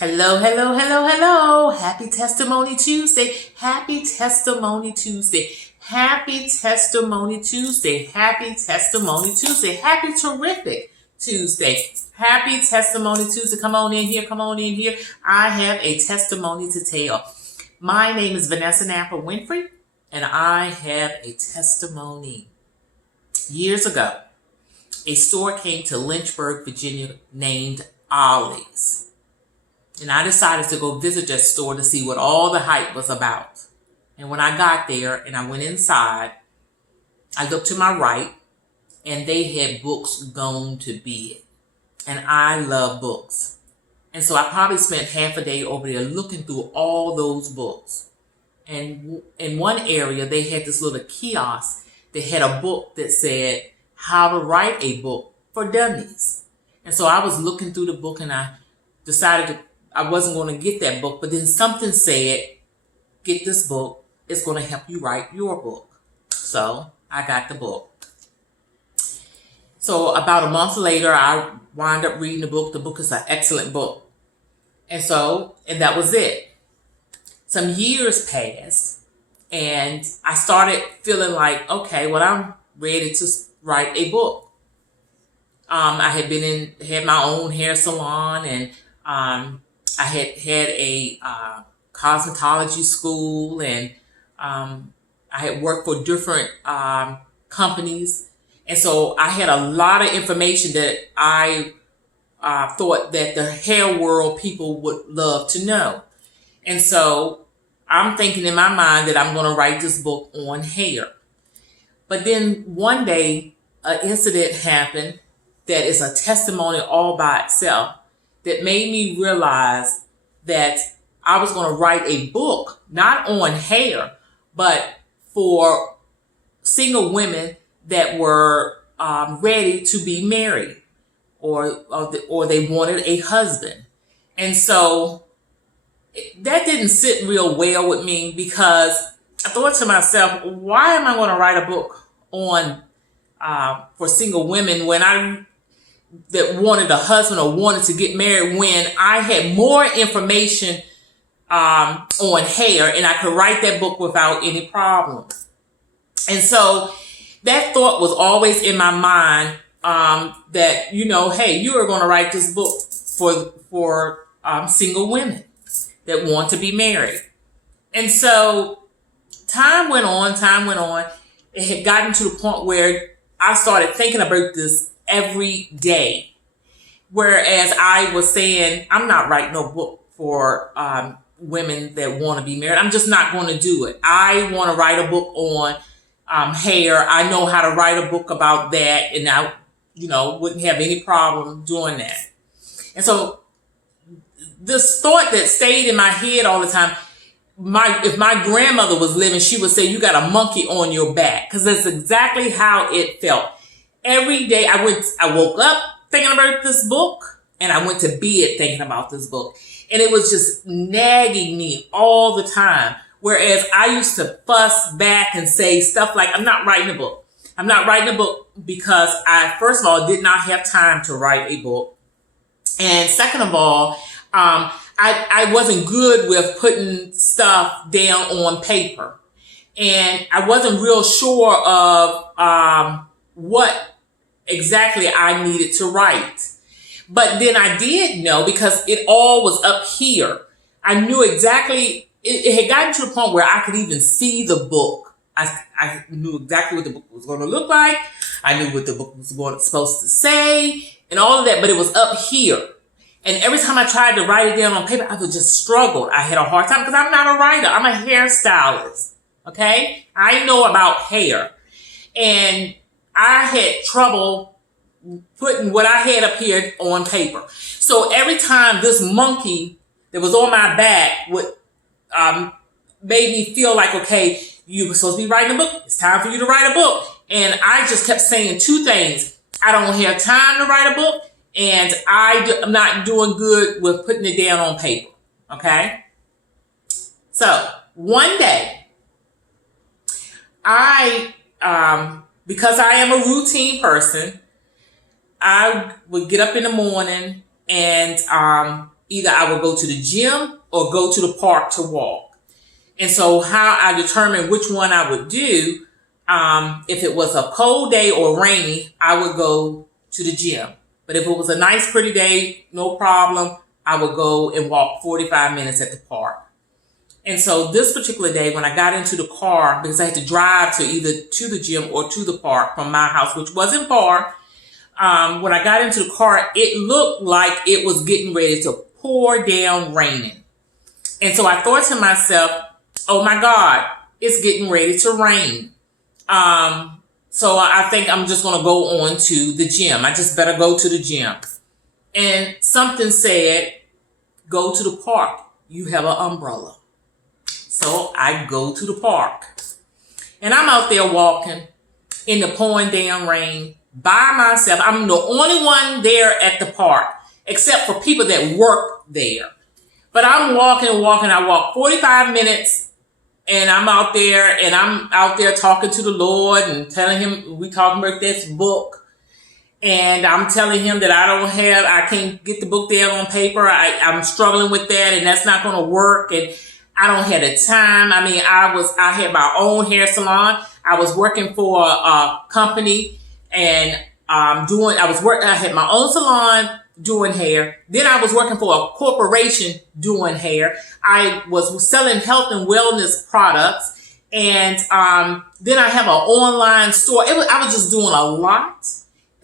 Hello, hello, hello, hello. Happy Testimony Tuesday. Happy Testimony Tuesday. Happy Testimony Tuesday. Happy Testimony Tuesday. Happy Terrific Tuesday. Happy Testimony Tuesday. Come on in here. Come on in here. I have a testimony to tell. My name is Vanessa Napper-Winfree, and I have a testimony. Years ago, a store came to Lynchburg, Virginia named Ollie's. And I decided to go visit that store to see what all the hype was about. And when I got there and I went inside, I looked to my right and they had books gone to bed. And I love books. And so I probably spent half a day over there looking through all those books. And in one area, they had this little kiosk that had a book that said how to write a book for dummies. And so I was looking through the book and I decided I wasn't going to get that book, but then something said, get this book. It's going to help you write your book. So I got the book. So about a month later, I wound up reading the book. The book is an excellent book. And that was it. Some years passed and I started feeling like, okay, well, I'm ready to write a book. I had my own hair salon, and I had a cosmetology school, and I had worked for different companies. And so I had a lot of information that I thought that the hair world people would love to know. And so I'm thinking in my mind that I'm going to write this book on hair. But then one day, an incident happened that is a testimony all by itself that made me realize that I was going to write a book, not on hair, but for single women that were ready to be married or they wanted a husband. And so that didn't sit real well with me, because I thought to myself, why am I going to write a book on for single women that wanted a husband or wanted to get married, when I had more information on hair and I could write that book without any problem. And so that thought was always in my mind, that, hey, you are going to write this book for single women that want to be married. And so time went on. It had gotten to the point where I started thinking about this every day. Whereas I was saying, I'm not writing no book for women that want to be married. I'm just not going to do it. I want to write a book on hair. I know how to write a book about that, and I, wouldn't have any problem doing that. And so this thought that stayed in my head all the time, if my grandmother was living, she would say, you got a monkey on your back, because that's exactly how it felt. Every day I woke up thinking about this book, and I went to bed thinking about this book. And it was just nagging me all the time. Whereas I used to fuss back and say stuff like, I'm not writing a book. I'm not writing a book because I, first of all, did not have time to write a book. And second of all, I wasn't good with putting stuff down on paper. And I wasn't real sure of what exactly I needed to write. But then I did know, because it all was up here. I knew exactly, it had gotten to the point where I could even see the book. I knew exactly what the book was going to look like. I knew what the book was supposed to say and all of that, but it was up here. And every time I tried to write it down on paper, I would just struggle. I had a hard time because I'm not a writer. I'm a hairstylist. Okay? I know about hair. And I had trouble putting what I had up here on paper. So every time this monkey that was on my back would made me feel like, okay, you were supposed to be writing a book. It's time for you to write a book. And I just kept saying two things. I don't have time to write a book, and I'm not doing good with putting it down on paper. Okay? So one day, because I am a routine person, I would get up in the morning and either I would go to the gym or go to the park to walk. And so how I determined which one I would do, if it was a cold day or rainy, I would go to the gym. But if it was a nice, pretty day, no problem, I would go and walk 45 minutes at the park. And so this particular day, when I got into the car, because I had to drive to either to the gym or to the park from my house, which wasn't far, when I got into the car, it looked like it was getting ready to pour down raining. And so I thought to myself, oh my God, it's getting ready to rain. So I think I'm just going to go on to the gym. I just better go to the gym. And something said, go to the park. You have an umbrella. So I go to the park. And I'm out there walking in the pouring down rain by myself. I'm the only one there at the park, except for people that work there. But I'm walking. I walk 45 minutes. And I'm out there talking to the Lord and telling him, we talking about this book. And I'm telling him that I can't get the book down on paper. I'm struggling with that, and that's not going to work. And I don't have the time. I mean, I had my own hair salon. I was working for a company and I had my own salon doing hair. Then I was working for a corporation doing hair. I was selling health and wellness products. And then I have an online store. I was just doing a lot.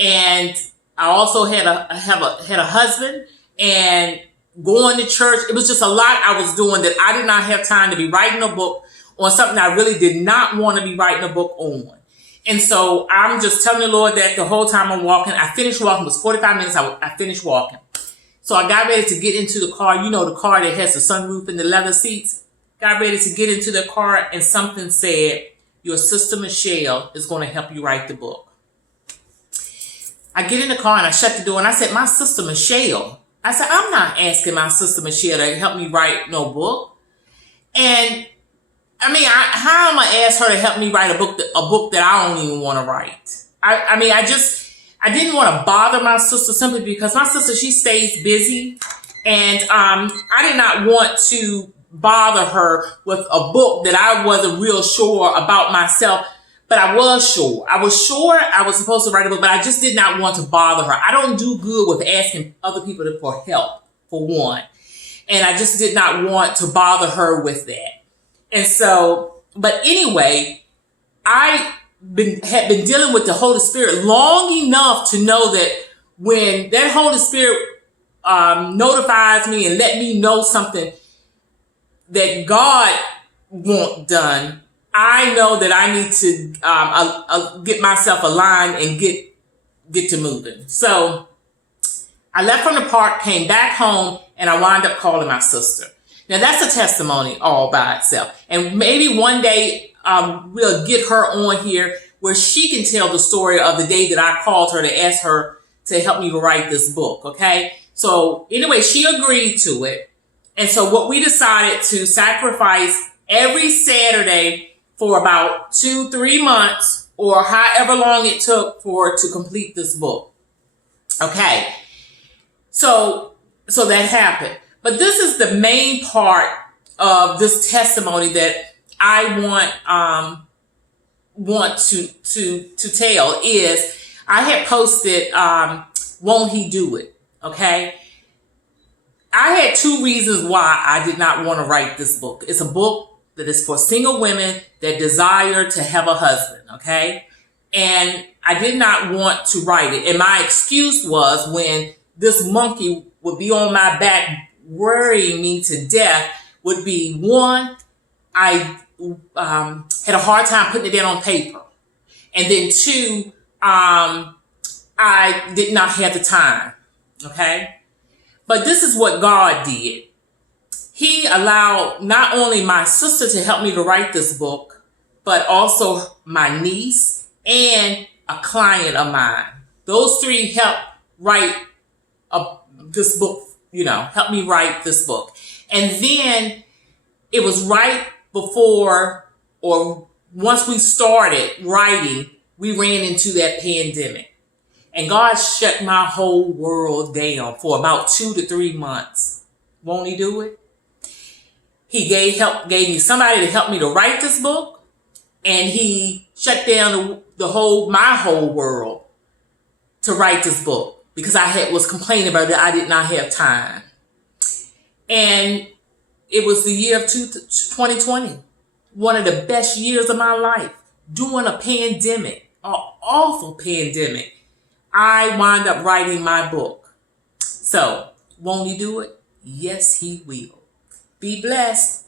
And I also had a husband and going to church. It was just a lot I was doing that I did not have time to be writing a book on something I really did not want to be writing a book on. And so I'm just telling the Lord that the whole time I'm walking. I finished walking. It was 45 minutes. I finished walking. So I got ready to get into the car. You know, the car that has the sunroof and the leather seats. Got ready to get into the car, and something said, your sister Michelle is going to help you write the book. I get in the car and I shut the door and I said, my sister Michelle. I said, I'm not asking my sister Michelle to help me write no book. And I mean, how am I going to ask her to help me write a book that I don't even want to write? I didn't want to bother my sister simply because my sister, she stays busy. And I did not want to bother her with a book that I wasn't real sure about myself. But I was sure. I was sure I was supposed to write a book, but I just did not want to bother her. I don't do good with asking other people for help, for one. And I just did not want to bother her with that. And so, but anyway, I had been dealing with the Holy Spirit long enough to know that when that Holy Spirit notifies me and let me know something that God wants done, I know that I need to get myself aligned and get to moving. So I left from the park, came back home, and I wound up calling my sister. Now that's a testimony all by itself. And maybe one day we'll get her on here where she can tell the story of the day that I called her to ask her to help me to write this book. Okay. So anyway, she agreed to it. And so what we decided to sacrifice every Saturday for about 2-3 months or however long it took to complete this book. Okay. So that happened. But this is the main part of this testimony that I want to tell is I had posted, won't he do it? Okay. I had 2 reasons why I did not want to write this book. It's a book that is for single women that desire to have a husband, okay? And I did not want to write it. And my excuse was when this monkey would be on my back worrying me to death would be, 1, I had a hard time putting it down on paper. And then 2, I did not have the time, okay? But this is what God did. He allowed not only my sister to help me to write this book, but also my niece and a client of mine. Those 3 helped write this book, helped me write this book. And then it was right before or once we started writing, we ran into that pandemic. And God shut my whole world down for about 2 to 3 months. Won't he do it? He gave me somebody to help me to write this book, and he shut down my whole world to write this book because I was complaining about that I did not have time. And it was the year of 2020, one of the best years of my life. During a pandemic, an awful pandemic, I wound up writing my book. So, won't he do it? Yes, he will. Be blessed.